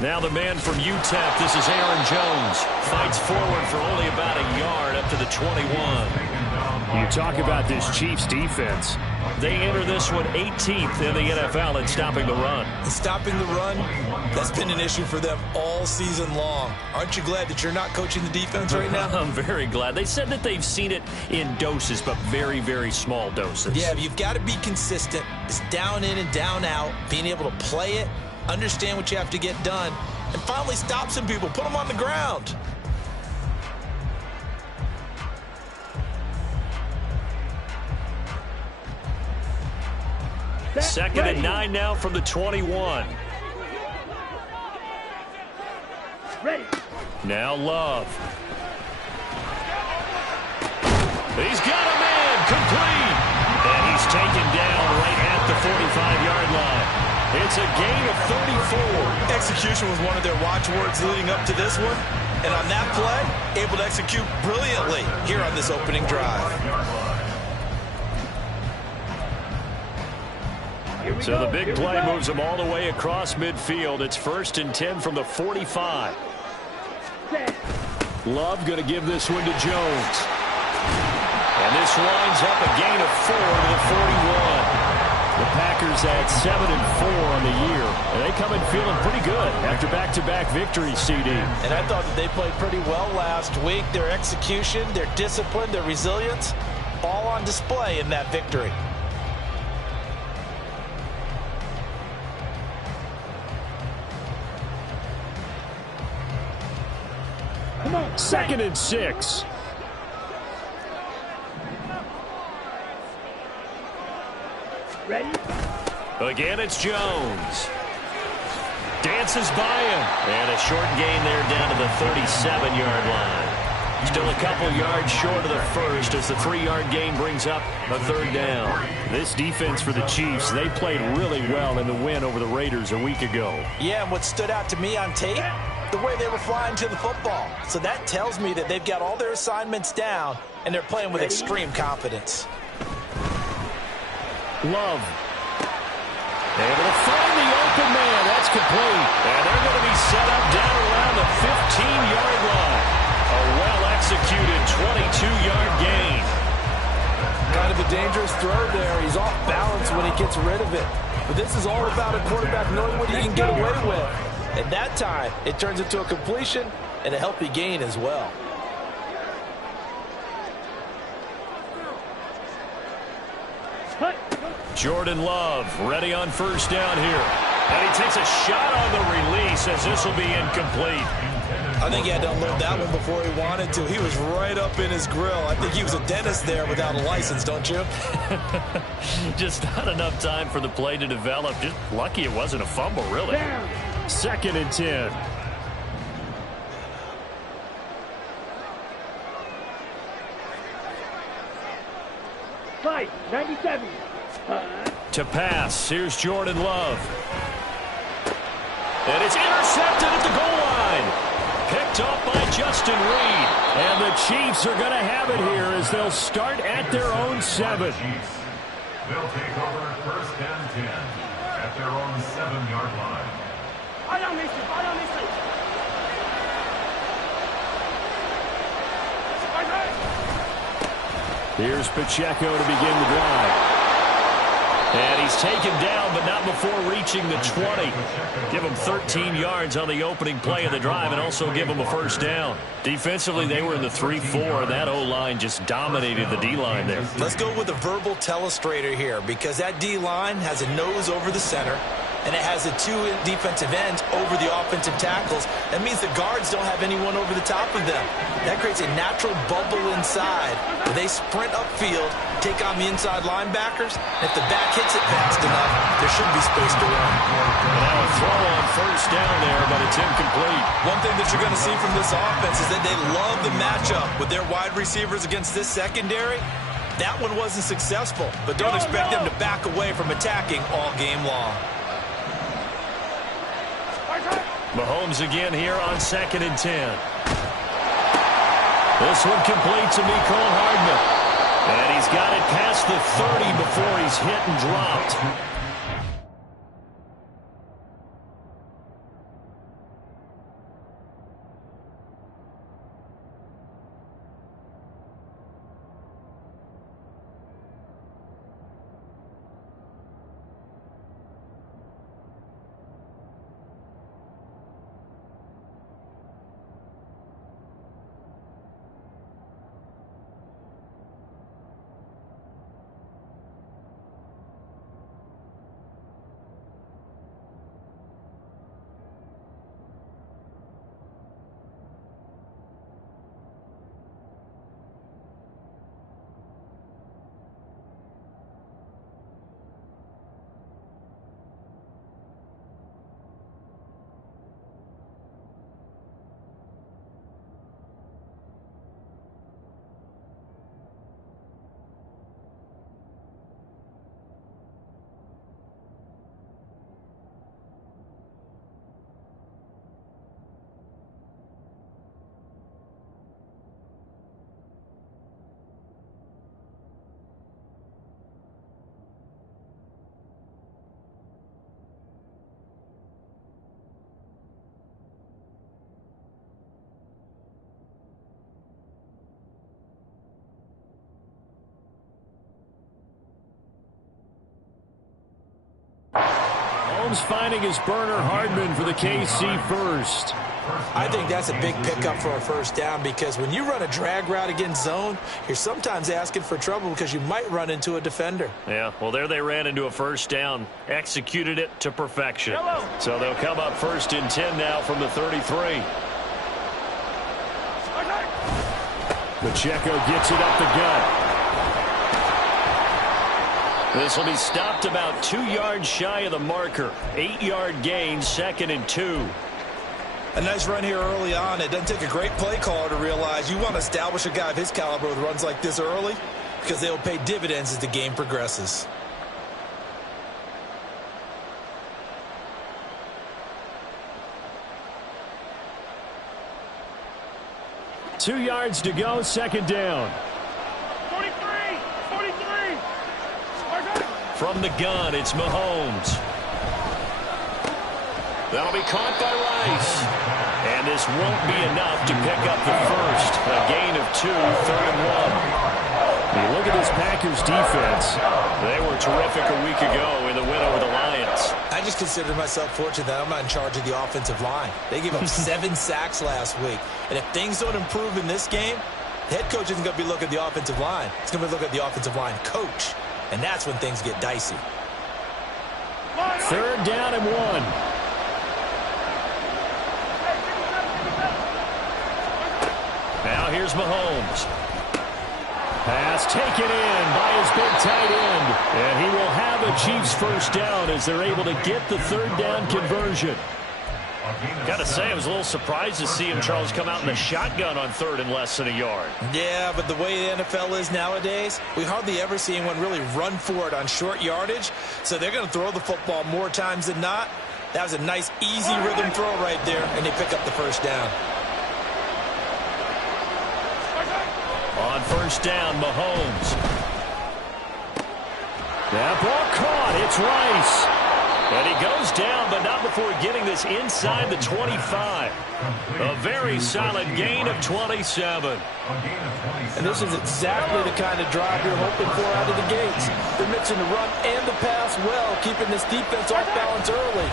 Now the man from UTEP, this is Aaron Jones. Fights forward for only about a yard up to the 21. You talk about this Chiefs defense. They enter this one 18th in the NFL in stopping the run. Stopping the run, that's been an issue for them all season long. Aren't you glad that you're not coaching the defense right now? I'm very glad. They said that they've seen it in doses, but very, very small doses. Yeah, you've got to be consistent. It's down in and down out, being able to play it, understand what you have to get done, and finally stop some people, put them on the ground. Second and 9 now from the 21. Ready. Now Love. He's got a man complete. And he's taken down right at the 45-yard line. It's a gain of 34. Execution was one of their watchwords leading up to this one. And on that play, able to execute brilliantly here on this opening drive. So the big play moves them all the way across midfield. It's 1st and 10 from the 45. Love going to give this one to Jones. And this winds up a gain of 4 to the 41. The Packers at 7-4 on the year. And they come in feeling pretty good after back-to-back victories, CD. And I thought that they played pretty well last week. Their execution, their discipline, their resilience, all on display in that victory. Come on. 2nd and 6. Ready. Again, it's Jones. Dances by him. And a short gain there down to the 37-yard line. Still a couple yards short of the first as the 3-yard gain brings up a 3rd down. This defense for the Chiefs, they played really well in the win over the Raiders a week ago. Yeah, and what stood out to me on tape, the way they were flying to the football. So that tells me that they've got all their assignments down, and they're playing with extreme confidence. Love. Able to find the open man. That's complete. And they're going to be set up down around the 15-yard line. A well-executed 22-yard gain. Kind of a dangerous throw there. He's off balance when he gets rid of it. But this is all about a quarterback knowing what he can get away with. At that time, it turns into a completion and a healthy gain as well. Jordan Love ready on 1st down here. And he takes a shot on the release as this will be incomplete. I think he had to unload that one before he wanted to. He was right up in his grill. I think he was a dentist there without a license, don't you? Just not enough time for the play to develop. Just lucky it wasn't a fumble, really. 2nd and 10. Fight. 97. To pass, here's Jordan Love. And it's intercepted at the goal line. Picked up by Justin Reed. And the Chiefs are going to have it here as they'll start at their own 7. They'll take over 1st and 10 at their own 7-yard line. Here's Pacheco to begin the drive. And he's taken down, but not before reaching the 20. Give him 13 yards on the opening play of the drive and also give him a 1st down. Defensively, they were in the 3-4. That O-line just dominated the D-line there. Let's go with a verbal telestrator here because that D-line has a nose over the center and it has the 2 defensive ends over the offensive tackles. That means the guards don't have anyone over the top of them. That creates a natural bubble inside where they sprint upfield, take on the inside linebackers. If the back hits it fast enough, there should be space to run. Now a throw on 1st down there, but it's incomplete. One thing that you're going to see from this offense is that they love the matchup with their wide receivers against this secondary. That one wasn't successful, but don't expect them to back away from attacking all game long. Mahomes again here on 2nd and 10. This one complete to Mecole Hardman. And he's got it past the 30 before he's hit and dropped. Mahomes finding his burner Hardman for the KC first. I think that's a big pickup for a first down because when you run a drag route against zone, you're sometimes asking for trouble because you might run into a defender. Yeah, well, there they ran into a first down, executed it to perfection. So they'll come up 1st and 10 now from the 33. Pacheco gets it up the gut. This will be stopped about 2 yards shy of the marker. 8-yard gain, 2nd and 2. A nice run here early on. It doesn't take a great play caller to realize you want to establish a guy of his caliber with runs like this early because they will pay dividends as the game progresses. Two yards to go, 2nd down. 43! From the gun, it's Mahomes. That'll be caught by Rice. And this won't be enough to pick up the first. A gain of 2, 3rd and 1. You look at this Packers defense. They were terrific a week ago in the win over the Lions. I just consider myself fortunate that I'm not in charge of the offensive line. They gave up 7 sacks last week. And if things don't improve in this game, the head coach isn't going to be looking at the offensive line. He's going to be looking at the offensive line coach. And that's when things get dicey. 3rd down and 1. Now here's Mahomes. Pass taken in by his big tight end. And he will have a Chiefs first down as they're able to get the 3rd down conversion. Got to say, I was a little surprised to see him, Charles, come out in the shotgun on 3rd and less than a yard. Yeah, but the way the NFL is nowadays, we hardly ever see anyone really run for it on short yardage. So they're going to throw the football more times than not. That was a nice, easy rhythm throw right there, and they pick up the first down. On 1st down, Mahomes. That ball caught. It's Rice. And he goes down, but not before getting this inside the 25. A very solid gain of 27. And this is exactly the kind of drive you're hoping for out of the gates. They're mixing the run and the pass well, keeping this defense off balance early.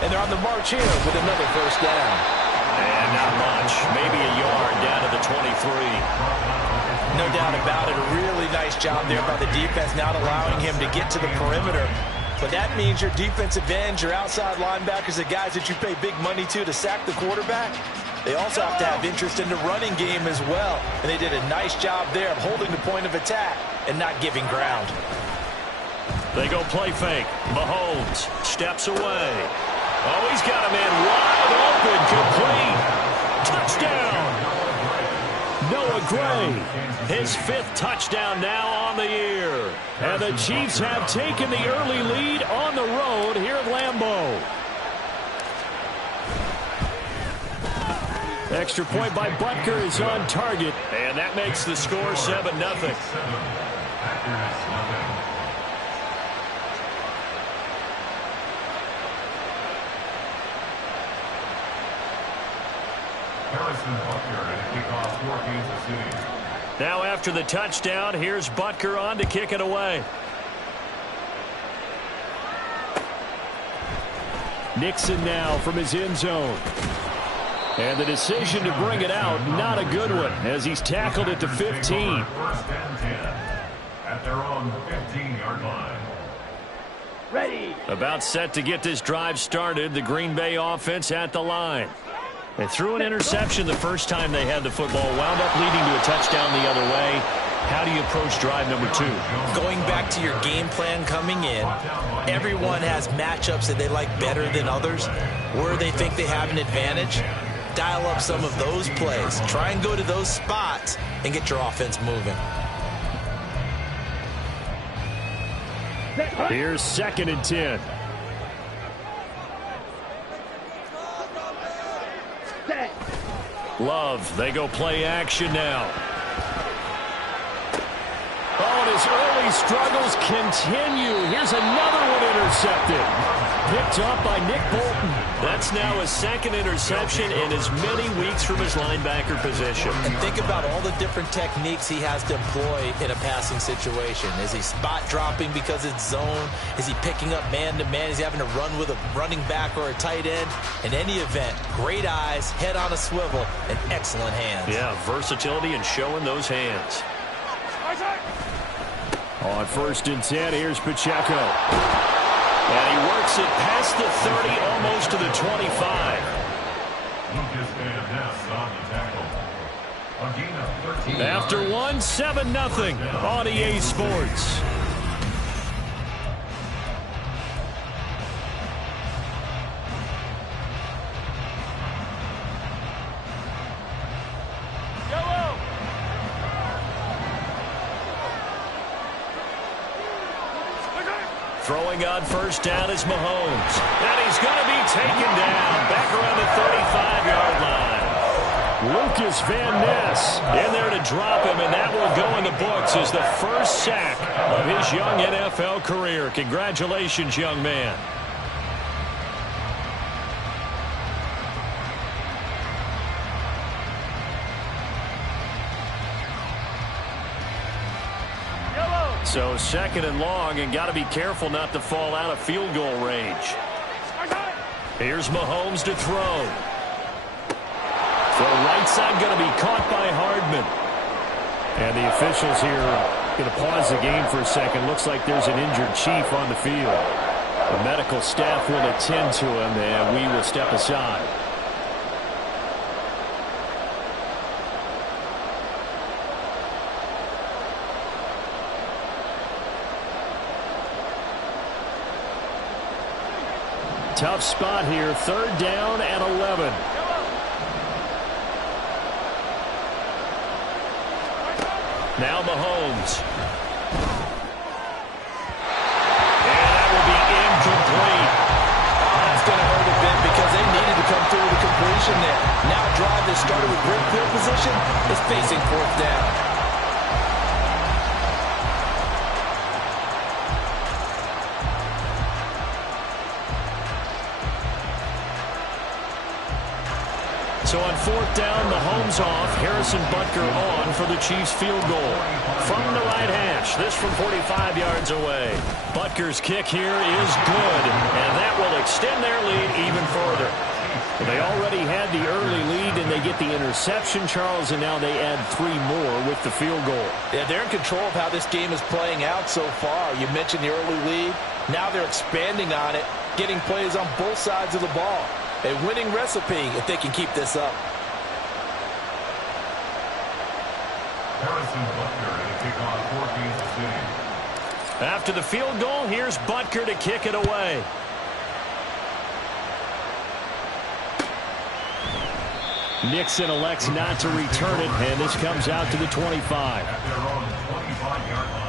And they're on the march here with another first down. And not much. Maybe a yard down to the 23. No doubt about it. A really nice job there by the defense, not allowing him to get to the perimeter. But that means your defensive ends, your outside linebackers, the guys that you pay big money to sack the quarterback, they also have to have interest in the running game as well. And they did a nice job there of holding the point of attack and not giving ground. They go play fake. Mahomes steps away. Oh, he's got a man wide open, complete. Touchdown. Noah Gray, his 5th touchdown now on the year. And the Chiefs have taken the early lead on the road here at Lambeau. Extra point by Butker is on target. And that makes the score 7-0. Now after the touchdown, here's Butker on to kick it away. Nixon now from his end zone. And the decision to bring it out, not a good one, as he's tackled at the 15. 1st and 10 at their own 15-yard line. Ready. About set to get this drive started, the Green Bay offense at the line. They threw an interception the first time they had the football, wound up leading to a touchdown the other way. How do you approach drive number 2? Going back to your game plan coming in, everyone has matchups that they like better than others, where they think they have an advantage. Dial up some of those plays. Try and go to those spots and get your offense moving. Here's 2nd and 10. Love, they go play action now. Oh, and his early struggles continue. Here's another one intercepted. picked up by Nick Bolton. That's now his second interception in as many weeks from his linebacker position. And think about all the different techniques he has to employ in a passing situation. Is he spot dropping because it's zone? Is he picking up man-to-man? Is he having to run with a running back or a tight end? In any event, great eyes, head on a swivel, and excellent hands. Yeah, versatility and showing those hands. On 1st and 10, here's Pacheco. And he works it past the 30, almost to the 25. Lucas Van Ness on the tackle. Agina, 13. After one, 7-0 on EA Sports. Throwing on 1st down is Mahomes. And he's going to be taken down back around the 35-yard line. Lucas Van Ness in there to drop him, and that will go in the books as the first sack of his young NFL career. Congratulations, young man. So 2nd and long, and got to be careful not to fall out of field goal range. Here's Mahomes to throw. Throw right side going to be caught by Hardman. And the officials here going to pause the game for a second. Looks like there's an injured Chief on the field. The medical staff will attend to him, and we will step aside. Tough spot here, 3rd down and 11. Now Mahomes. And that will be incomplete. That's going to hurt a bit because they needed to come through with a completion there. Now a drive that started with great field position is facing 4th down. So on 4th down, Mahomes off, Harrison Butker on for the Chiefs field goal. From the right hash, this from 45 yards away. Butker's kick here is good, and that will extend their lead even further. They already had the early lead, and they get the interception, Charles, and now they add 3 more with the field goal. Yeah, they're in control of how this game is playing out so far. You mentioned the early lead. Now they're expanding on it, getting plays on both sides of the ball. A winning recipe if they can keep this up. Harrison Butker to kick off for Kansas City. After the field goal, here's Butker to kick it away. Nixon elects not to return it, and this comes out to the 25. At their own 25-yard line.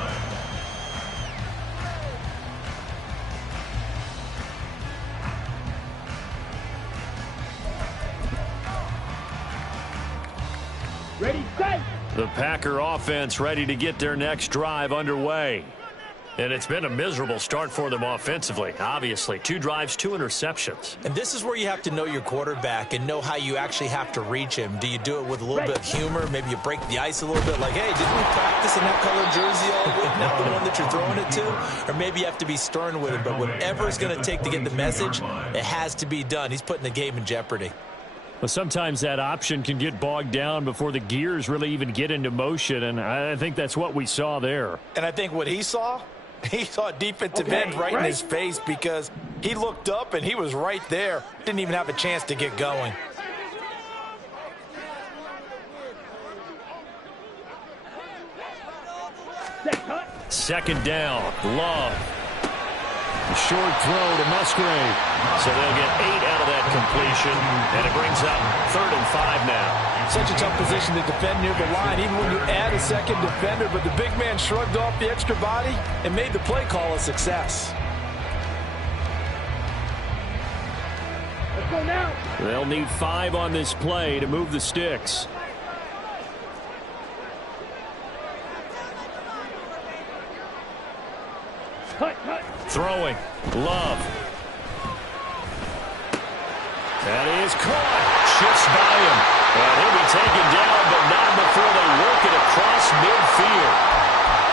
Ready, set. The Packer offense ready to get their next drive underway. And it's been a miserable start for them offensively. Obviously, 2 drives, 2 interceptions. And this is where you have to know your quarterback and know how you actually have to reach him. Do you do it with a little bit of humor? Maybe you break the ice a little bit like, hey, didn't we practice in that colored jersey all week? Not the one that you're throwing it to? Or maybe you have to be stern with him. But whatever it's going to take to get the message, it has to be done. He's putting the game in jeopardy. Well, sometimes that option can get bogged down before the gears really even get into motion, and I think that's what we saw there. And I think what he saw defensive end right in his face because he looked up and he was right there. Didn't even have a chance to get going. Second down, Love. A short throw to Musgrave. So they'll get 8 out of that completion, and it brings up 3rd and 5 now. Such a tough position to defend near the line, even when you add a second defender, but the big man shrugged off the extra body and made the play call a success. Let's go now. They'll need 5 on this play to move the sticks. Cut, cut. Throwing. Love. That is caught. Shifts by him. And he'll be taken down, but not before they work it across midfield.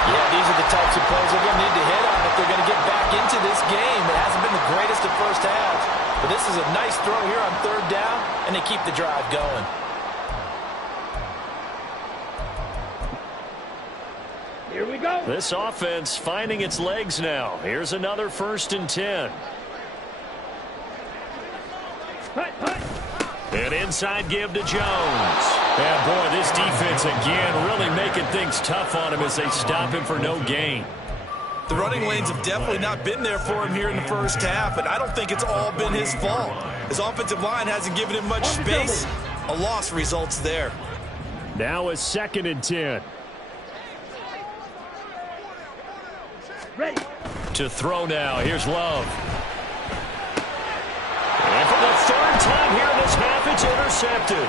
Yeah, these are the types of plays they're going to need to hit on if they're going to get back into this game. It hasn't been the greatest of first halves, but this is a nice throw here on third down, and they keep the drive going. Here we go. This offense finding its legs now. Here's another 1st and 10. An inside give to Jones. And boy, this defense again really making things tough on him as they stop him for no gain. The running lanes have definitely not been there for him here in the first half, and I don't think it's all been his fault. His offensive line hasn't given him much space. A loss results there. Now a 2nd and 10. Ready. To throw now. Here's Love. And for the 3rd time here in this half, it's intercepted.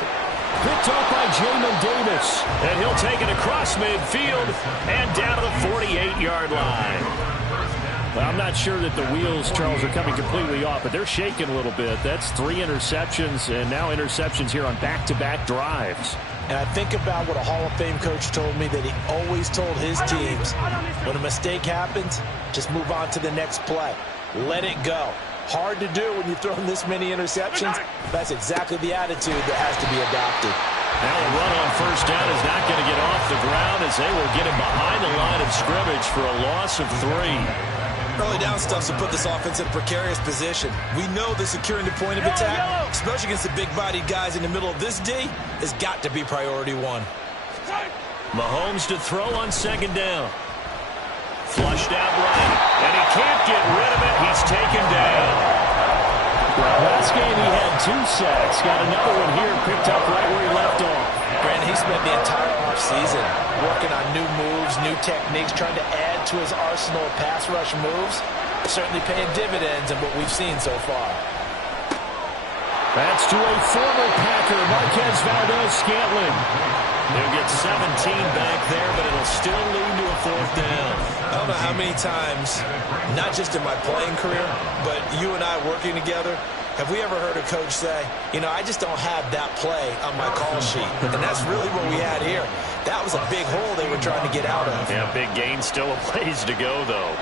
Picked off by Jamin Davis. And he'll take it across midfield and down to the 48-yard line. Well, I'm not sure that the wheels, Charles, are coming completely off, but they're shaking a little bit. That's 3 interceptions, and now interceptions here on back-to-back drives. And I think about what a Hall of Fame coach told me that he always told his teams, when a mistake happens, just move on to the next play. Let it go. Hard to do when you've thrown this many interceptions. That's exactly the attitude that has to be adopted. Now a run on 1st down is not going to get off the ground as they will get him behind the line of scrimmage for a loss of 3. Early down stuff to put this offense in a precarious position. We know that securing the point of attack, especially against the big-bodied guys in the middle of this D, has got to be priority 1. Mahomes to throw on 2nd down. Flushed out right, and he can't get rid of it. He's taken down. Well, last game he had 2 sacks. Got another one here, picked up right where he left off. Brandon, he spent the entire offseason working on new moves, new techniques, trying to add to his arsenal of pass rush moves. Certainly paying dividends in what we've seen so far. That's to a former Packer, Marquez Valdes-Scantling. They'll get 17 back there, but it'll still lead to a 4th down. I don't know how many times, not just in my playing career, but you and I working together, have we ever heard a coach say, you know, I just don't have that play on my call sheet. And that's really what we had here. That was a big hole they were trying to get out of. Yeah, big gain, still a ways to go, though.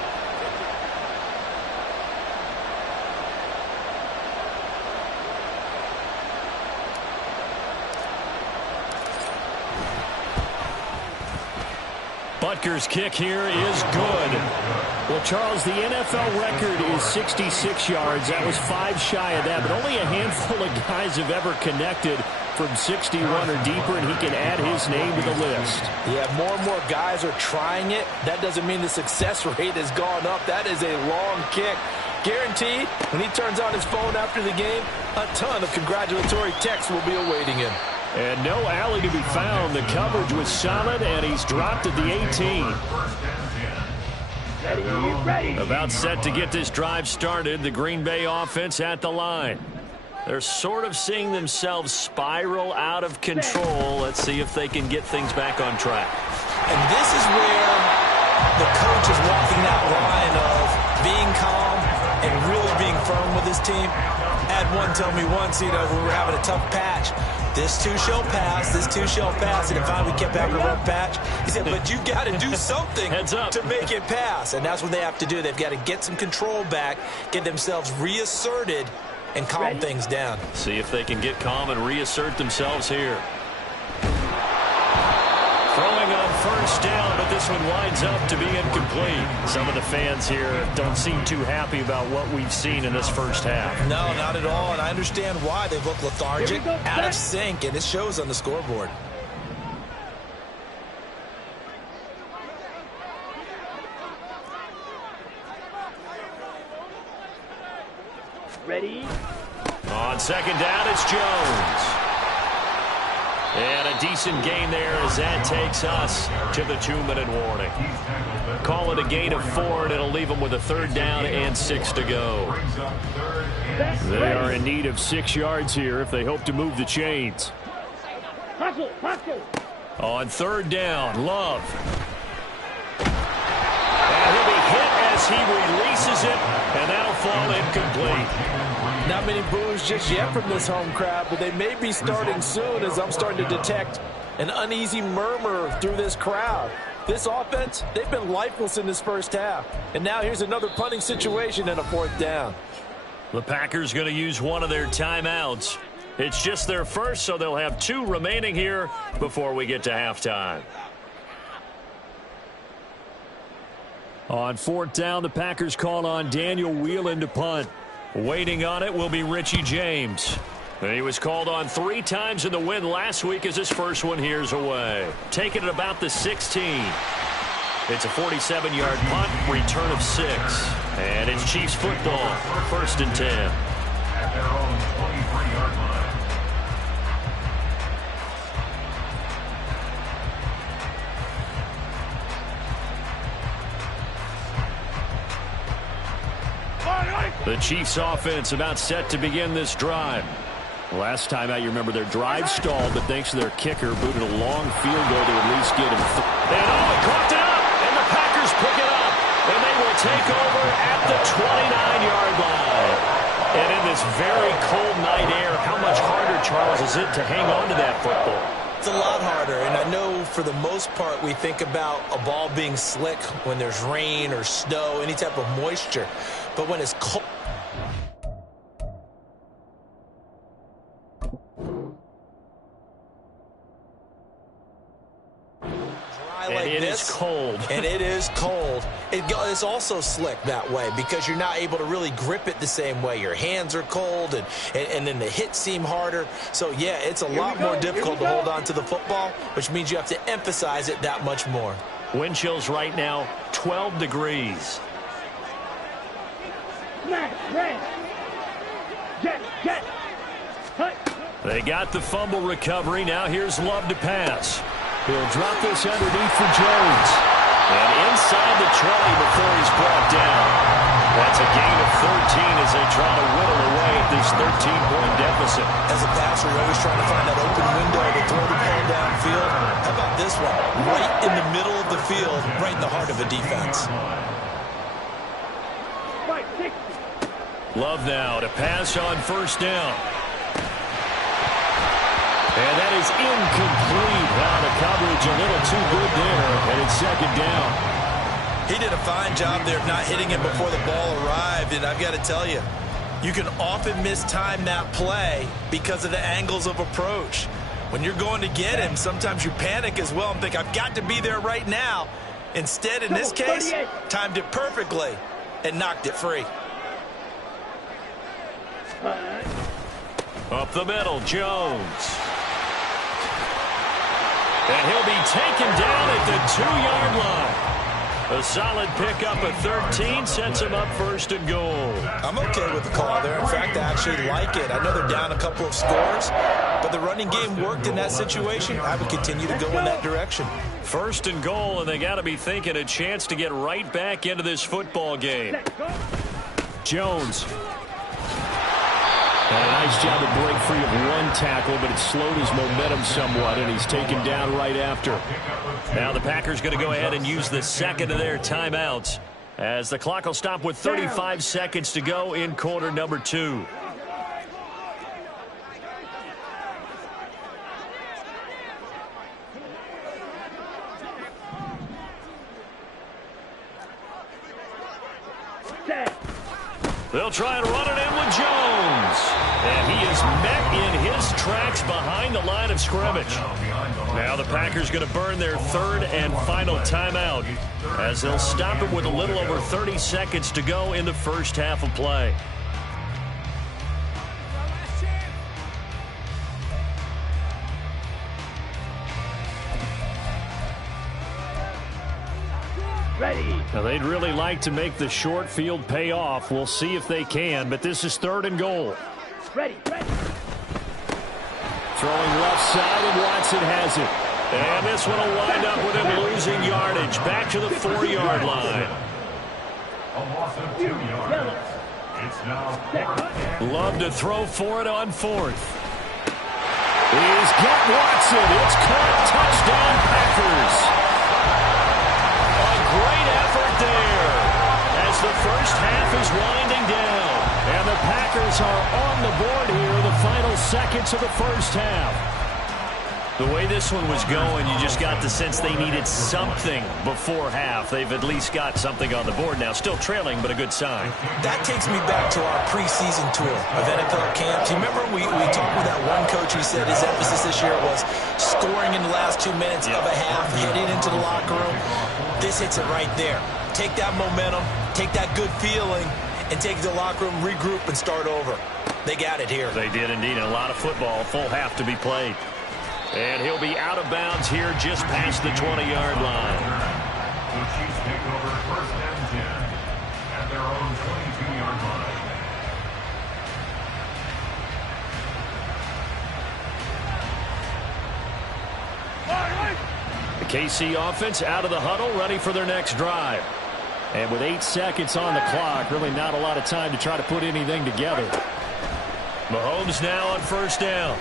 Butker's kick here is good. Well, Charles, the NFL record is 66 yards. That was 5 shy of that, but only a handful of guys have ever connected from 61 or deeper, and he can add his name to the list. Yeah, more and more guys are trying it. That doesn't mean the success rate has gone up. That is a long kick. Guaranteed, when he turns on his phone after the game, a ton of congratulatory texts will be awaiting him. And no alley to be found. The coverage was solid, and he's dropped at the 18. Ready. About set to get this drive started. The Green Bay offense at the line. They're sort of seeing themselves spiral out of control. Let's see if they can get things back on track. And this is where the coach is walking that line of being calm and really being firm with his team. I had one tell me once, you know, we were having a tough patch. This too shall pass, this too shall pass. And finally we kept having a rough patch. He said, but you got to do something to make it pass. And that's what they have to do. They've got to get some control back, get themselves reasserted, and calm things down. See if they can get calm and reassert themselves here. Throwing on 1st down, but this one winds up to be incomplete. Some of the fans here don't seem too happy about what we've seen in this first half. No, not at all, and I understand why. They look lethargic, out of sync, and it shows on the scoreboard. Ready. On 2nd down, it's Jones. And a decent gain there as that takes us to the 2-minute warning. Call it a gain of 4, and it'll leave them with a 3rd down and 6 to go. They are in need of 6 yards here if they hope to move the chains. Hustle. On 3rd down, Love. And he'll be hit as he releases it, and that'll fall incomplete. Not many boos just yet from this home crowd, but they may be starting soon as I'm starting to detect an uneasy murmur through this crowd. This offense, they've been lifeless in this first half. And now here's another punting situation and a 4th down. The Packers going to use one of their timeouts. It's just their first, so they'll have 2 remaining here before we get to halftime. On 4th down, the Packers call on Daniel Whelan to punt. Waiting on it will be Richie James. He was called on 3 times in the win last week as his first one here's away. Taking it about the 16. It's a 47-yard punt, return of 6. And it's Chiefs football, 1st and 10. At their own 23-yard line. The Chiefs offense about set to begin this drive. Last time out, you remember their drive stalled, but thanks to their kicker, booted a long field goal to at least get him. And he coughed it up, and the Packers pick it up, and they will take over at the 29-yard line. And in this very cold night air, how much harder, Charles, is it to hang on to that football? It's a lot harder, and I know for the most part we think about a ball being slick when there's rain or snow, any type of moisture. But when it's cold, and it is cold. And it is cold. It's also slick that way because you're not able to really grip it the same way. Your hands are cold, and then the hits seem harder. So, yeah, it's a lot more difficult to hold on to the football, which means you have to emphasize it that much more. Wind chills right now, 12 degrees. They got the fumble recovery. Now here's Love to pass. He'll drop this underneath for Jones. And inside the 20 before he's brought down. That's a gain of 13 as they try to whittle away at this 13-point deficit. As a passer, you're always trying to find that open window to throw the ball downfield. How about this one? Right in the middle of the field, right in the heart of a defense. Love now to pass on 1st down. And that is incomplete. Now the coverage a little too good there, and it's 2nd down. He did a fine job there of not hitting him before the ball arrived, and I've got to tell you, you can often mistime that play because of the angles of approach. When you're going to get him, sometimes you panic as well and think, I've got to be there right now. Instead, in this case, timed it perfectly and knocked it free. Up the middle, Jones. And he'll be taken down at the 2-yard line. A solid pickup of 13 sets him up 1st and goal. I'm okay with the call there. In fact, I actually like it. I know they're down a couple of scores, but the running game worked in that situation. I would continue to go in that direction. 1st and goal, and they got to be thinking a chance to get right back into this football game. Jones. And a nice job to break free of 1 tackle, but it slowed his momentum somewhat, and he's taken down right after. Now the Packers going to go ahead and use the 2nd of their timeouts as the clock will stop with 35 seconds to go in quarter number 2. They'll try and run it in with Jones. And he is met in his tracks behind the line of scrimmage. Now the Packers going to burn their 3rd and final timeout as they'll stop it with a little over 30 seconds to go in the first half of play. Ready. Now they'd really like to make the short field pay off. We'll see if they can, but this is 3rd and goal. Ready. Throwing left side, and Watson has it. And this one will wind up with him losing yardage. Back to the 4-yard line. A loss of 2 yards. It's now Love to throw for it on 4th. He's got Watson. It's caught. Touchdown, Packers. A great effort there as the first half is winding down. And the Packers are on the board here, the final seconds of the first half. The way this one was going, you just got the sense they needed something before half. They've at least got something on the board now. Still trailing, but a good sign. That takes me back to our preseason tour of NFL camps. You remember we talked with that one coach who said his emphasis this year was scoring in the last 2 minutes of a half, heading into the locker room. This hits it right there. Take that momentum, take that good feeling, and take it to the locker room, regroup, and start over. They got it here. They did indeed. A lot of football, full half to be played. And he'll be out of bounds here just past the 20-yard line. The Chiefs take over first and 10 at their own 22-yard line. The KC offense out of the huddle, ready for their next drive. And with 8 seconds on the clock, really not a lot of time to try to put anything together. Mahomes now on first down.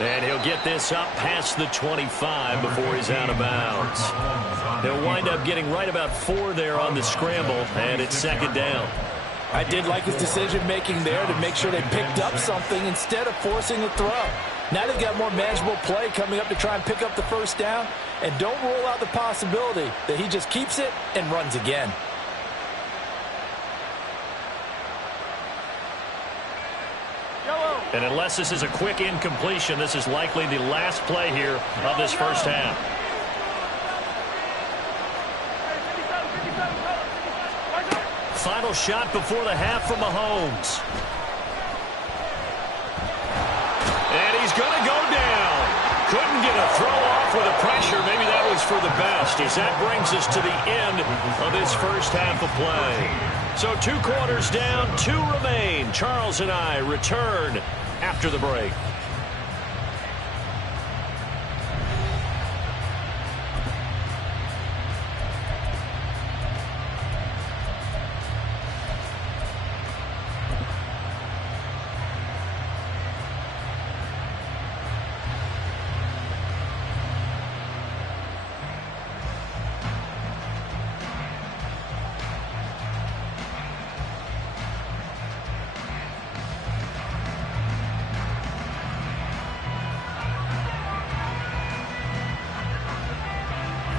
And he'll get this up past the 25 before he's out of bounds. They'll wind up getting right about 4 there on the scramble, and it's second down. I did like his decision-making there to make sure they picked up something instead of forcing a throw. Now they've got more manageable play coming up to try and pick up the first down, and don't rule out the possibility that he just keeps it and runs again. And unless this is a quick incompletion, this is likely the last play here of this first half. Final shot before the half from Mahomes. And he's going to go down. Couldn't get a throw off with the pressure. Maybe that was for the best, as that brings us to the end of this first half of play. So 2 quarters down, 2 remain. Charles and I return after the break.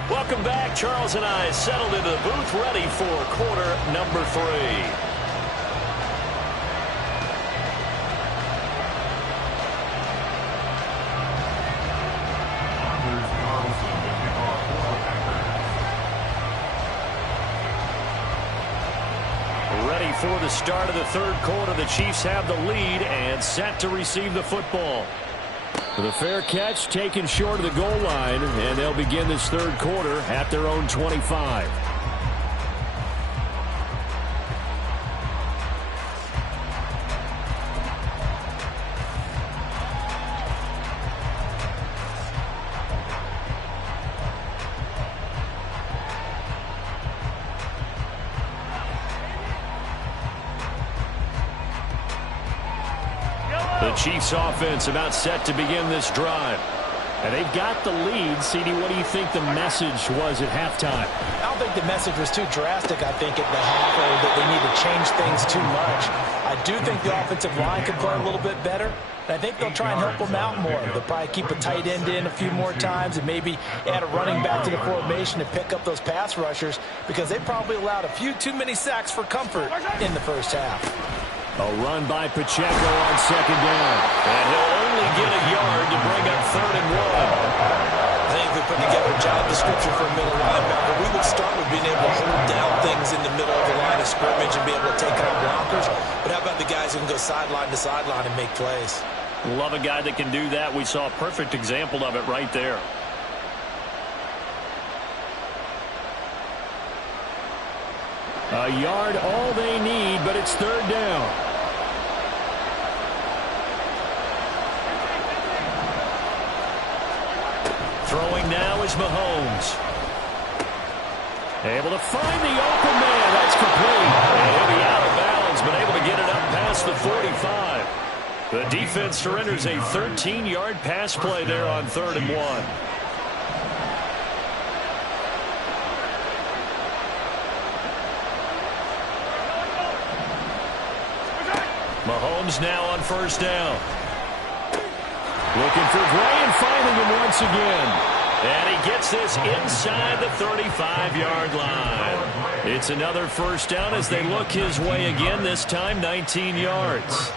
Welcome back. Charles and I settled into the booth, ready for quarter number 3. Ready for the start of the third quarter. The Chiefs have the lead and set to receive the football. The fair catch taken short of the goal line, and they'll begin this third quarter at their own 25. The Chiefs offense about set to begin this drive. And they've got the lead. CD, what do you think the message was at halftime? I don't think the message was too drastic, I think, at the half, or that they need to change things too much. I do think the offensive line could play a little bit better. And I think they'll try and help them out more. They'll probably keep a tight end in a few more times and maybe add a running back to the formation to pick up those pass rushers, because they probably allowed a few too many sacks for comfort in the first half. A run by Pacheco on second down. And he'll only get a yard to bring up 3rd and 1. I think if we put together a job description for a middle linebacker, we would start with being able to hold down things in the middle of the line of scrimmage and be able to take out blockers. But how about the guys who can go sideline to sideline and make plays? Love a guy that can do that. We saw a perfect example of it right there. A yard, all they need, but it's 3rd down. Throwing now is Mahomes. Able to find the open man. That's complete. And he'll be out of bounds, but able to get it up past the 45. The defense surrenders a 13-yard pass play there on 3rd and 1. Mahomes now on first down. Looking for Gray and finding him once again. And he gets this inside the 35-yard line. It's another first down as they look his way again, this time 19 yards.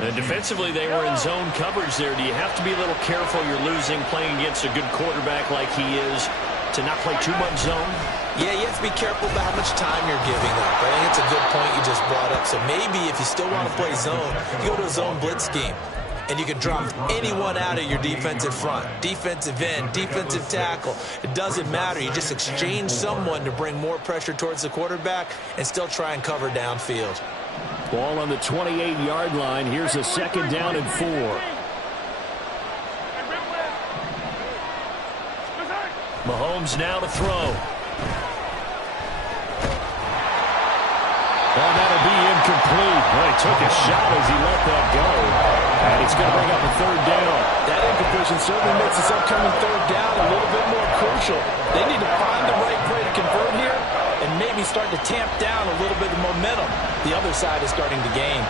And defensively, they were in zone coverage there. Do you have to be a little careful you're losing playing against a good quarterback like he is to not play too much zone? Yeah, you have to be careful about how much time you're giving up. I think it's a good point you just brought up. So maybe if you still want to play zone, you go to a zone blitz scheme. And you can drop anyone out of your defensive front. Defensive end, defensive tackle. It doesn't matter. You just exchange someone to bring more pressure towards the quarterback and still try and cover downfield. Ball on the 28-yard line. Here's a second down and 4. Mahomes now to throw. Oh, that'll be incomplete. Well, he took a shot as he let that go. And it's going to bring up a third down. That incompletion certainly makes this upcoming third down a little bit more crucial. They need to find the right play to convert here and maybe start to tamp down a little bit of momentum the other side is starting to gain.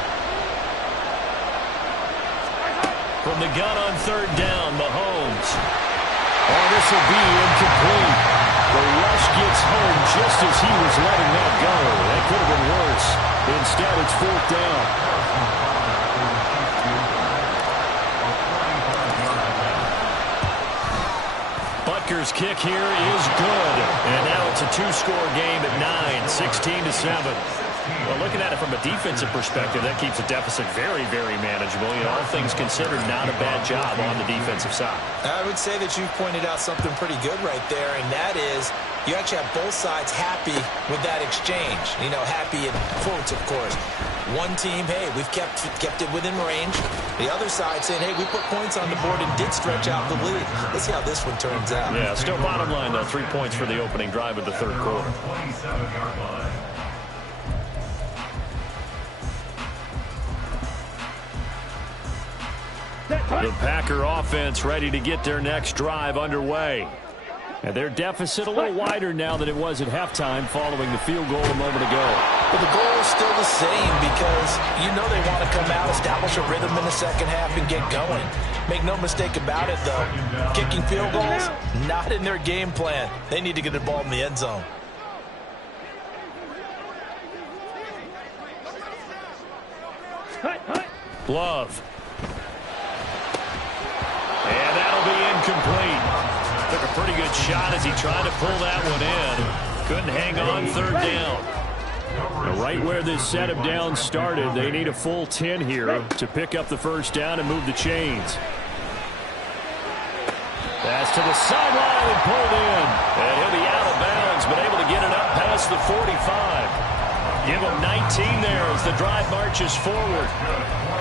From the gun on third down, Mahomes. Oh, this will be incomplete. The rush gets home just as he was letting that go. That could have been worse. Instead, it's fourth down. Butker's kick here is good. And now it's a two-score game at 9, 16-7. Well, looking at it from a defensive perspective, that keeps the deficit very, very manageable. You know, all things considered, not a bad job on the defensive side. I would say that you've pointed out something pretty good right there, and that is you actually have both sides happy with that exchange. You know, happy in quotes, of course. One team, hey, we've kept it within range. The other side saying, hey, we put points on the board and did stretch out the lead. Let's see how this one turns out. Yeah, still bottom line, though, 3 points for the opening drive of the third quarter. 27-yard line. The Packer offense ready to get their next drive underway. And their deficit a little wider now than it was at halftime following the field goal a moment ago. But the goal is still the same because you know they want to come out, establish a rhythm in the second half, and get going. Make no mistake about it, though. Kicking field goals, not in their game plan. They need to get the ball in the end zone. Love. And that'll be incomplete. Took a pretty good shot as he tried to pull that one in. Couldn't hang on third down. Now, right where this set of downs started, they need a full 10 here to pick up the first down and move the chains. Pass to the sideline and pulled in. And he'll be out of bounds, but able to get it up past the 45. Give him 19 there as the drive marches forward.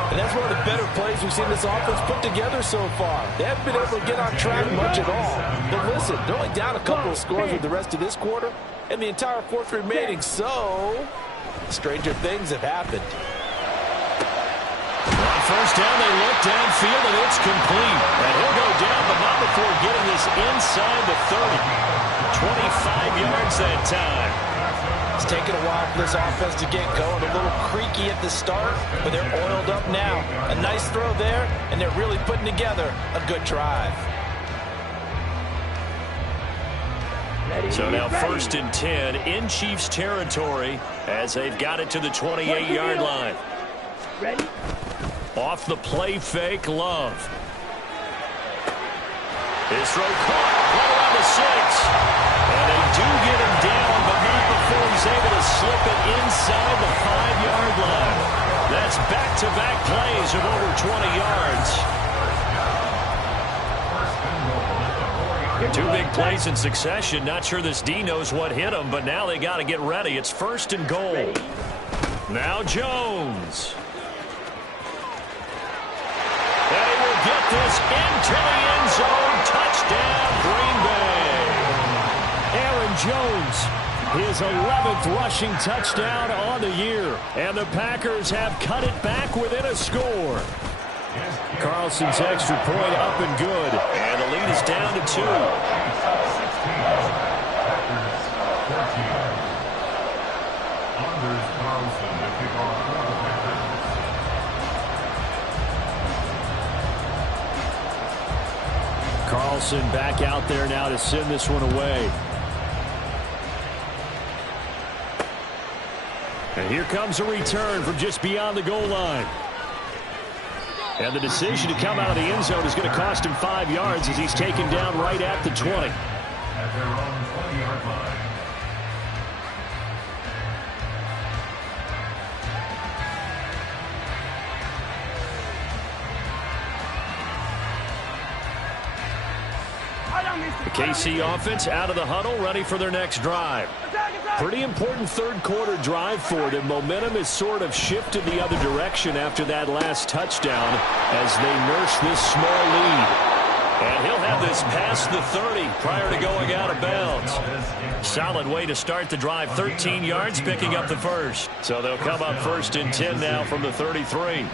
And that's one of the better plays we've seen this offense put together so far. They haven't been able to get on track much at all. But listen, they're only down a couple of scores with the rest of this quarter and the entire fourth remaining. So, stranger things have happened. On first down, they look downfield, and it's complete. And he'll go down, but not before getting this inside the 30. 25 yards that time. It's taken a while for this offense to get going. A little creaky at the start, but they're oiled up now. A nice throw there, and they're really putting together a good drive. So now first and 10 in Chiefs territory as they've got it to the 28-yard line. Ready? Off the play fake, Love. His throw caught right around the 6. And they do get him down, but not before he's able to slip it inside the 5-yard line. That's back-to-back plays of over 20 yards. 2 big plays in succession. Not sure this D knows what hit him, but now they got to get ready. It's first and goal. Now Jones. And he will get this into the end zone. Touchdown, Green Bay. Aaron Jones, his 11th rushing touchdown on the year. And the Packers have cut it back within a score. Carlson's extra point up and good. And the lead is down to 2. Nelson back out there now to send this one away. And here comes a return from just beyond the goal line. And the decision to come out of the end zone is going to cost him 5 yards as he's taken down right at the 20. At their own 20-yard line. The KC offense out of the huddle, ready for their next drive. Pretty important third quarter drive for them. Momentum has sort of shifted the other direction after that last touchdown as they nurse this small lead. And he'll have this past the 30 prior to going out of bounds. Solid way to start the drive. 13 yards, picking up the first. So they'll come up 1st and 10 now from the 33.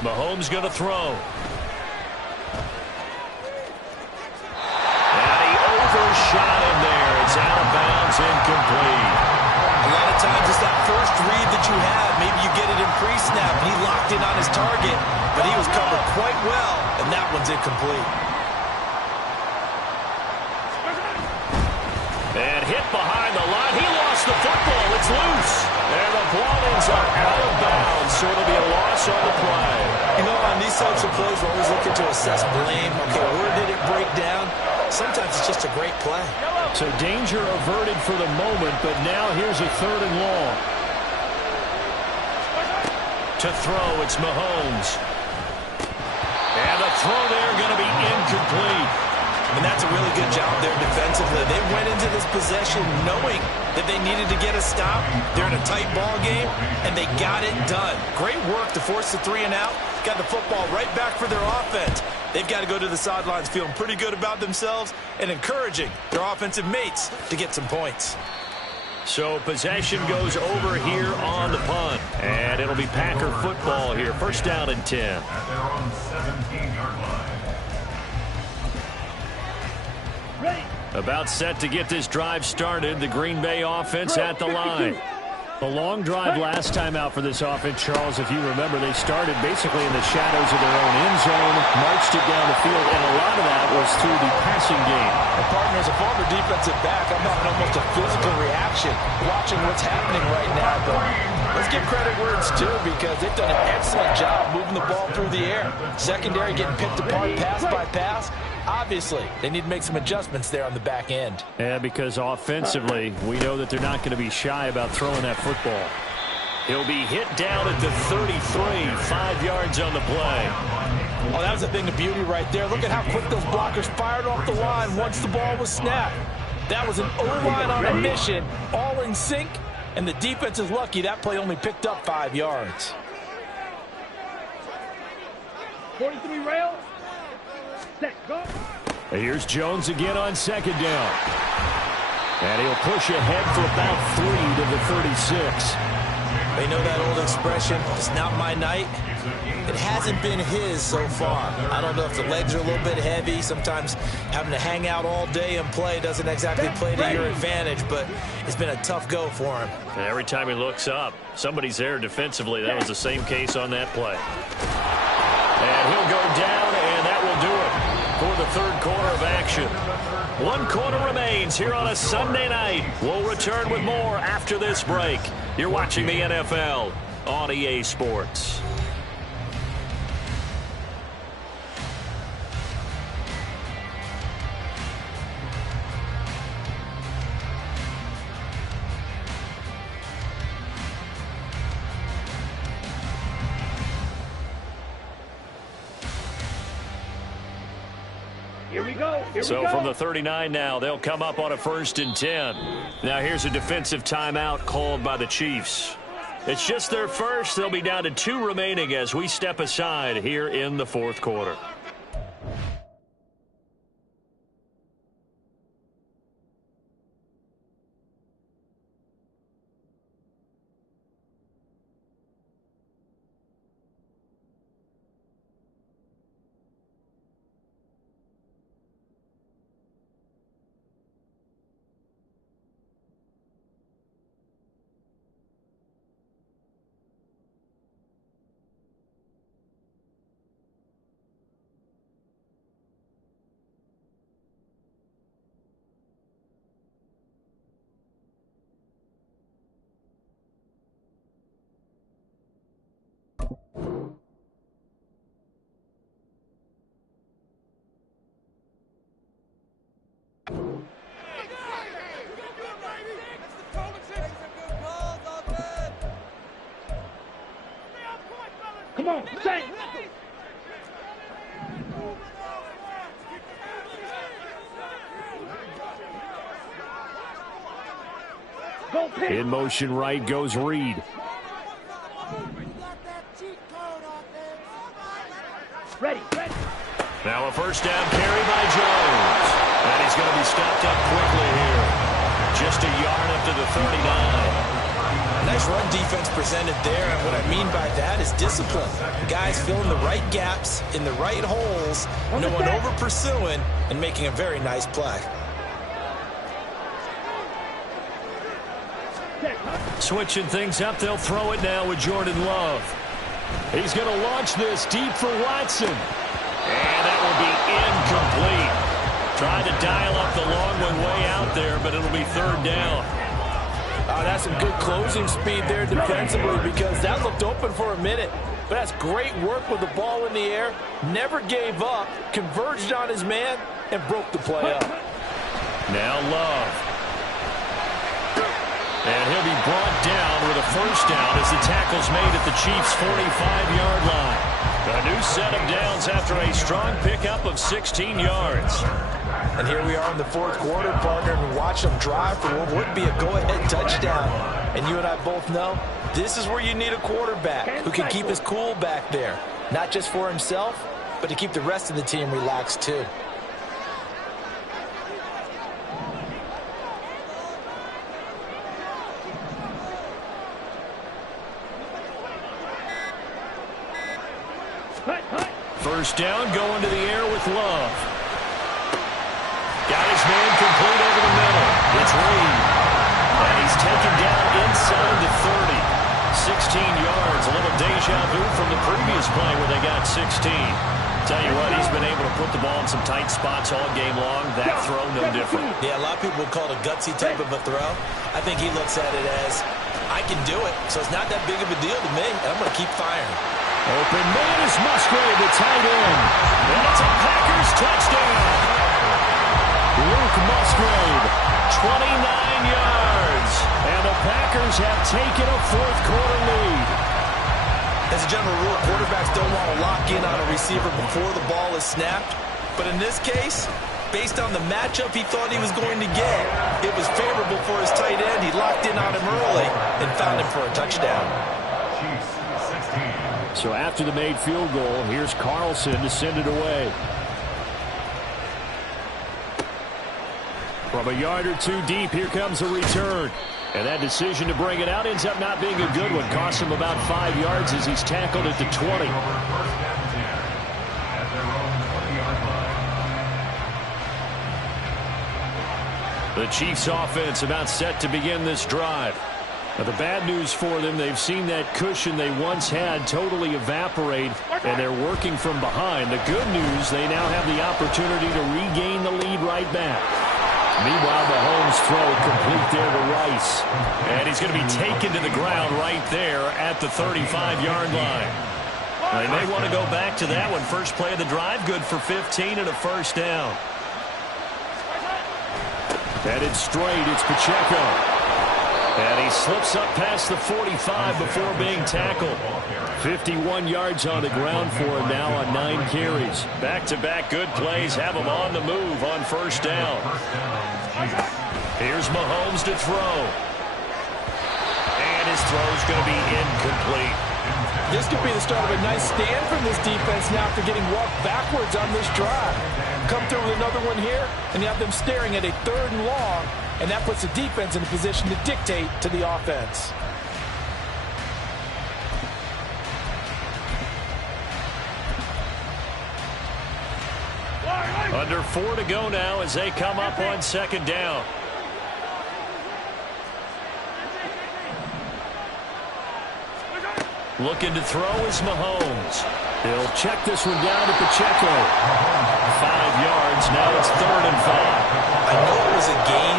Mahomes going to throw. Shot in there. It's out of bounds, incomplete. A lot of times it's that first read that you have. Maybe you get it in pre-snap, and he locked in on his target, but he was covered quite well, and that one's incomplete. And hit behind the line. He lost the football. It's loose. And the ball ends up out of bounds, so it'll be a loss on the play. You know, on these types of plays, we're always looking to assess blame. Okay, where did it break down? Sometimes it's just a great play. So danger averted for the moment, but now here's a 3rd and long. To throw, it's Mahomes. And the throw there going to be incomplete. And that's a really good job there defensively. They went into this possession knowing that they needed to get a stop. They're in a tight ball game, and they got it done. Great work to force the 3 and out. Got the football right back for their offense. They've got to go to the sidelines feeling pretty good about themselves and encouraging their offensive mates to get some points. So possession goes over here on the punt. And it'll be Packer football here. 1st down and 10. At their own 17-yard line. Ready. About set to get this drive started. The Green Bay offense at the line. A long drive last time out for this offense, Charles. If you remember, they started basically in the shadows of their own end zone, marched it down the field, and a lot of that was through the passing game. Partner, as a former defensive back, I'm having almost a physical reaction watching what's happening right now. But let's give credit where it's due because they've done an excellent job moving the ball through the air. Secondary getting picked apart pass by pass. Obviously, they need to make some adjustments there on the back end. Yeah, because offensively, we know that they're not going to be shy about throwing that football. He'll be hit down at the 33, 5 yards on the play. Oh, that was a thing of beauty right there. Look at how quick those blockers fired off the line once the ball was snapped. That was an O-line on a mission, all in sync, and the defense is lucky that play only picked up 5 yards. 43 rail. Set, go. And here's Jones again on 2nd down. And he'll push ahead for about 3 to the 36. They know that old expression, it's not my night. It hasn't been his so far. I don't know if the legs are a little bit heavy. Sometimes having to hang out all day and play doesn't exactly play to your advantage, but it's been a tough go for him. And every time he looks up, somebody's there defensively. That was the same case on that play. And he'll go down, and that will do it for the 3rd quarter of action. 1 quarter remains here on a Sunday night. We'll return with more after this break. You're watching the NFL on EA Sports. Here we go. So from the 39 now, they'll come up on a 1st and 10. Now here's a defensive timeout called by the Chiefs. It's just their first. They'll be down to 2 remaining as we step aside here in the 4th quarter. Come on, set. Go pick. In motion right goes Reed. Ready, ready. Now a first down carry by Jones. And he's going to be stopped up quickly here. Just a yard up to the 39. Nice run defense presented there, and what I mean by that is discipline. Guys filling the right gaps in the right holes, no one over pursuing, and making a very nice play. Switching things up, they'll throw it now with Jordan Love. He's going to launch this deep for Watson. And that will be incomplete. Tried to dial up the long one way out there, but it'll be third down. That's some good closing speed there defensively, because that looked open for a minute. But that's great work with the ball in the air. Never gave up, converged on his man, and broke the play up. Now Love. And he'll be brought down with a first down as the tackle's made at the Chiefs' 45-yard line. A new set of downs after a strong pickup of 16 yards. And here we are in the fourth quarter, partner, and watch them drive for what would be a go-ahead touchdown. And you and I both know this is where you need a quarterback who can keep his cool back there. Not just for himself, but to keep the rest of the team relaxed too. First down, going to the air with Love. Got his man complete over the middle. It's Reed. And he's taken down inside the 30. 16 yards. A little deja vu from the previous play where they got 16. Tell you what, he's been able to put the ball in some tight spots all game long. That throw, no different. Yeah, a lot of people would call it a gutsy type of a throw. I think he looks at it as, I can do it, so it's not that big of a deal to me, and I'm going to keep firing. Open man is Musgrave, the tight end. And it's a Packers touchdown. Luke Musgrave, 29 yards. And the Packers have taken a fourth quarter lead. As a general rule, quarterbacks don't want to lock in on a receiver before the ball is snapped. But in this case, based on the matchup he thought he was going to get, it was favorable for his tight end. He locked in on him early and found him for a touchdown. So after the made field goal, here's Carlson to send it away. From a yard or two deep, here comes a return. And that decision to bring it out ends up not being a good one. Cost him about 5 yards as he's tackled at the 20. The Chiefs offense about set to begin this drive. Now, the bad news for them, they've seen that cushion they once had totally evaporate, and they're working from behind. The good news, they now have the opportunity to regain the lead right back. Meanwhile, Mahomes throw complete there to Rice. And he's going to be taken to the ground right there at the 35-yard line. They may want to go back to that one. First play of the drive, good for 15 and a first down. Headed straight, it's Pacheco. And he slips up past the 45 before being tackled. 51 yards on the ground for him now on 9 carries. Back-to-back good plays have him on the move on first down. Here's Mahomes to throw. And his throw's going to be incomplete. This could be the start of a nice stand from this defense now after getting walked backwards on this drive. Come through with another one here, and you have them staring at a 3rd and long, and that puts the defense in a position to dictate to the offense. Under 4 to go now as they come up on second down. Looking to throw is Mahomes. He'll check this one down to Pacheco. 5 yards. Now it's 3rd and 5. I know it was a gain,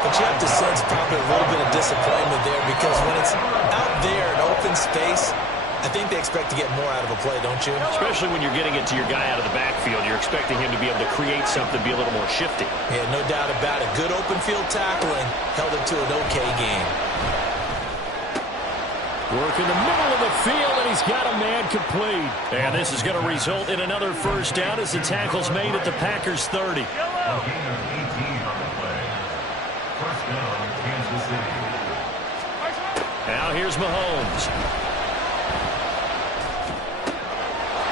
but you have to sense probably a little bit of disappointment there, because when it's out there in open space, I think they expect to get more out of a play, don't you? Especially when you're getting it to your guy out of the backfield. You're expecting him to be able to create something, be a little more shifty. Yeah, no doubt about it. Good open field tackling held it to an okay game. Working the middle of the field, and he's got a man complete. And this is going to result in another first down as the tackle's made at the Packers' 30. A gain of 18 on the play. First down, Kansas City. Now here's Mahomes.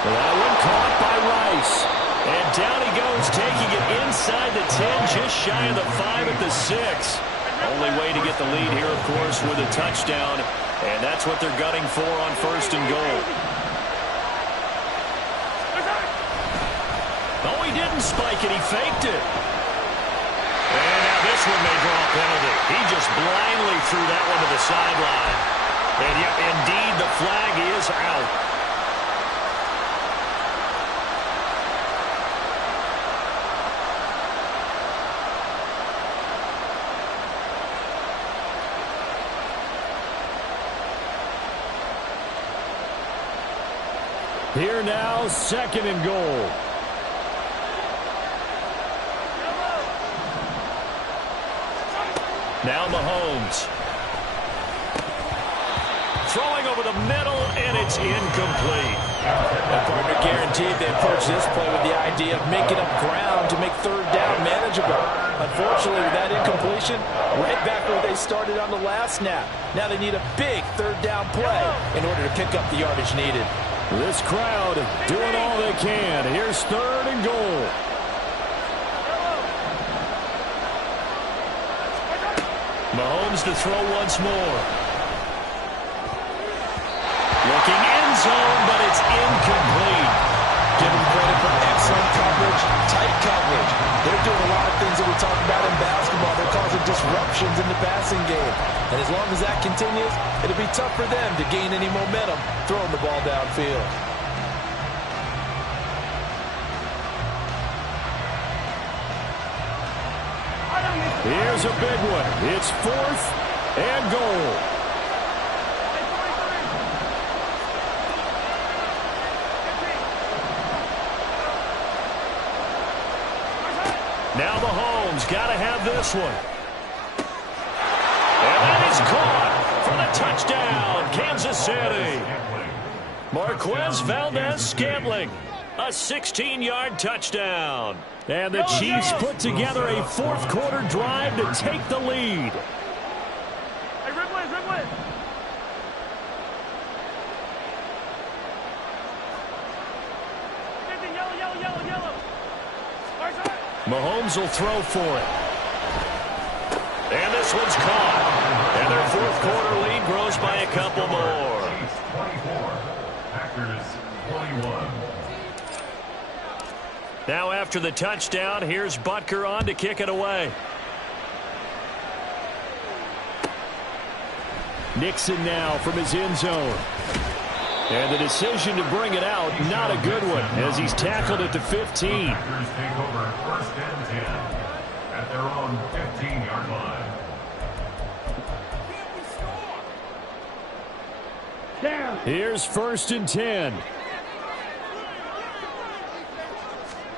That one caught by Rice. And down he goes, taking it inside the 10, just shy of the 5 at the 6. Only way to get the lead here, of course, with a touchdown. And that's what they're gunning for on first and goal. Oh, he didn't spike it. He faked it. And now this one may draw a penalty. He just blindly threw that one to the sideline. And yep, indeed, the flag is out. Here now, second and goal. Now Mahomes. Throwing over the middle, and it's incomplete. That partner guaranteed they approach this play with the idea of making up ground to make third down manageable. Unfortunately, with that incompletion, right back where they started on the last snap. Now they need a big third down play in order to pick up the yardage needed. This crowd doing all they can. Here's third and goal. Mahomes to throw once more. Looking end zone, but it's incomplete. Give them credit for excellent coverage, tight coverage. They're doing a lot of things that we talk about in basketball. They're causing disruptions in the passing game. And as long as that continues, it'll be tough for them to gain any momentum throwing the ball downfield. Here's a big one. It's fourth and goal. Now Mahomes got to have this one. And that is caught for the touchdown, Kansas City. Marquez Valdes-Scantling, a 16-yard touchdown. And the Chiefs put together a fourth-quarter drive to take the lead. Hey, Ridley. Yellow. Mahomes will throw for it. And this one's caught. And their fourth-quarter lead grows by a couple more. Chiefs 24, Packers 21. Now after the touchdown, here's Butker on to kick it away. Nixon now from his end zone. And the decision to bring it out, not a good one, as he's tackled at the 15. Packers take over first and 10 at their own 15-yard line. Down. Here's first and 10.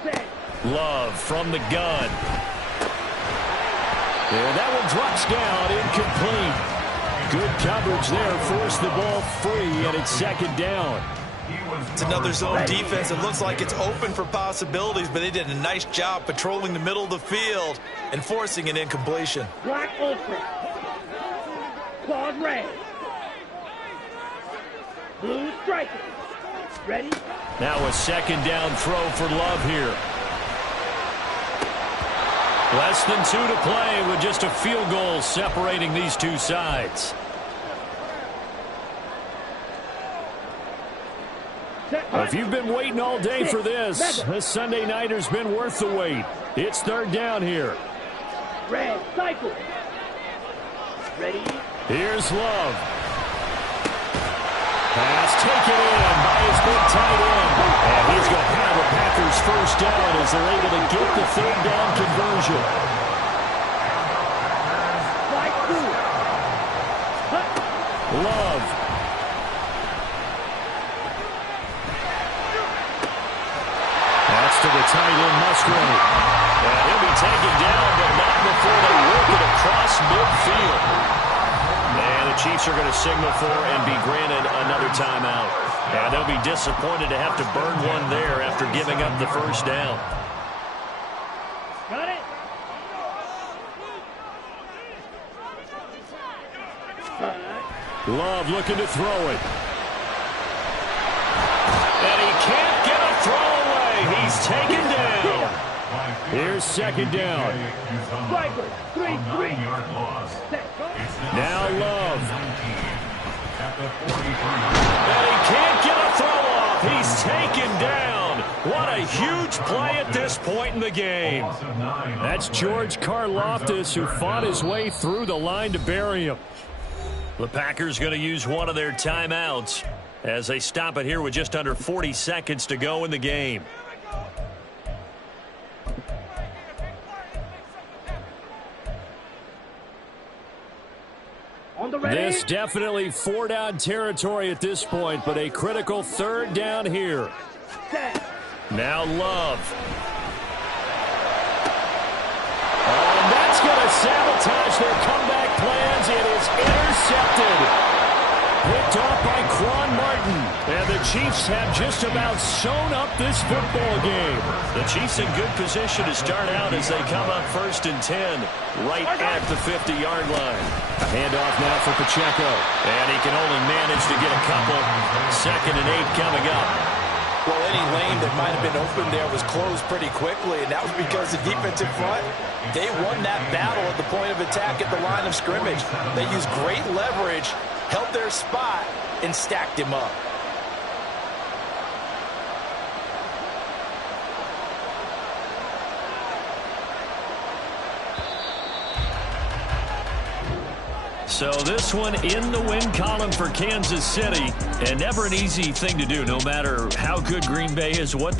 Set. Love from the gun. And that one drops down, incomplete. Good coverage there, forced the ball free, and it's second down. It's another zone defense. It looks like it's open for possibilities, but they did a nice job patrolling the middle of the field and forcing an incompletion. Black open. Claws red. Blue striker. Ready? Now a second down throw for Love here. Less than 2 to play with just a field goal separating these two sides. If you've been waiting all day for this Sunday nighter's been worth the wait. It's third down here. Red cycle. Ready? Here's Love. Pass taken in by his big tight end. And he's going to have a Packers first down as they're able to get the third down conversion. Like two. Love. That's to the tight end, Musgrave. And he'll be taken down, but not before they work it across midfield. And the Chiefs refs are going to signal for and be granted another timeout. And they'll be disappointed to have to burn one there after giving up the first down. Got it. Love looking to throw it. And he can't get a throw away. He's taken down. Here's second down. Striker, 3-3. Now Love. And he can't get a throw off. He's taken down. What a huge play at this point in the game. That's George Karlaftis, who fought his way through the line to bury him. The Packers going to use one of their timeouts as they stop it here with just under 40 seconds to go in the game. On the ready. This definitely 4-down territory at this point, but a critical 3rd down here. Set. Now Love. And that's going to sabotage their comeback plans. It is intercepted. Picked off by Quan Martin. And the Chiefs have just about sewn up this football game. The Chiefs in good position to start out as they come up 1st and 10 right at the 50-yard line. Handoff now for Pacheco. And he can only manage to get a couple. 2nd and 8 coming up. Well, any lane that might have been open there was closed pretty quickly, and that was because the defensive front, they won that battle at the point of attack at the line of scrimmage. They used great leverage, held their spot, and stacked him up. So this one in the win column for Kansas City, and never an easy thing to do, no matter how good Green Bay is, what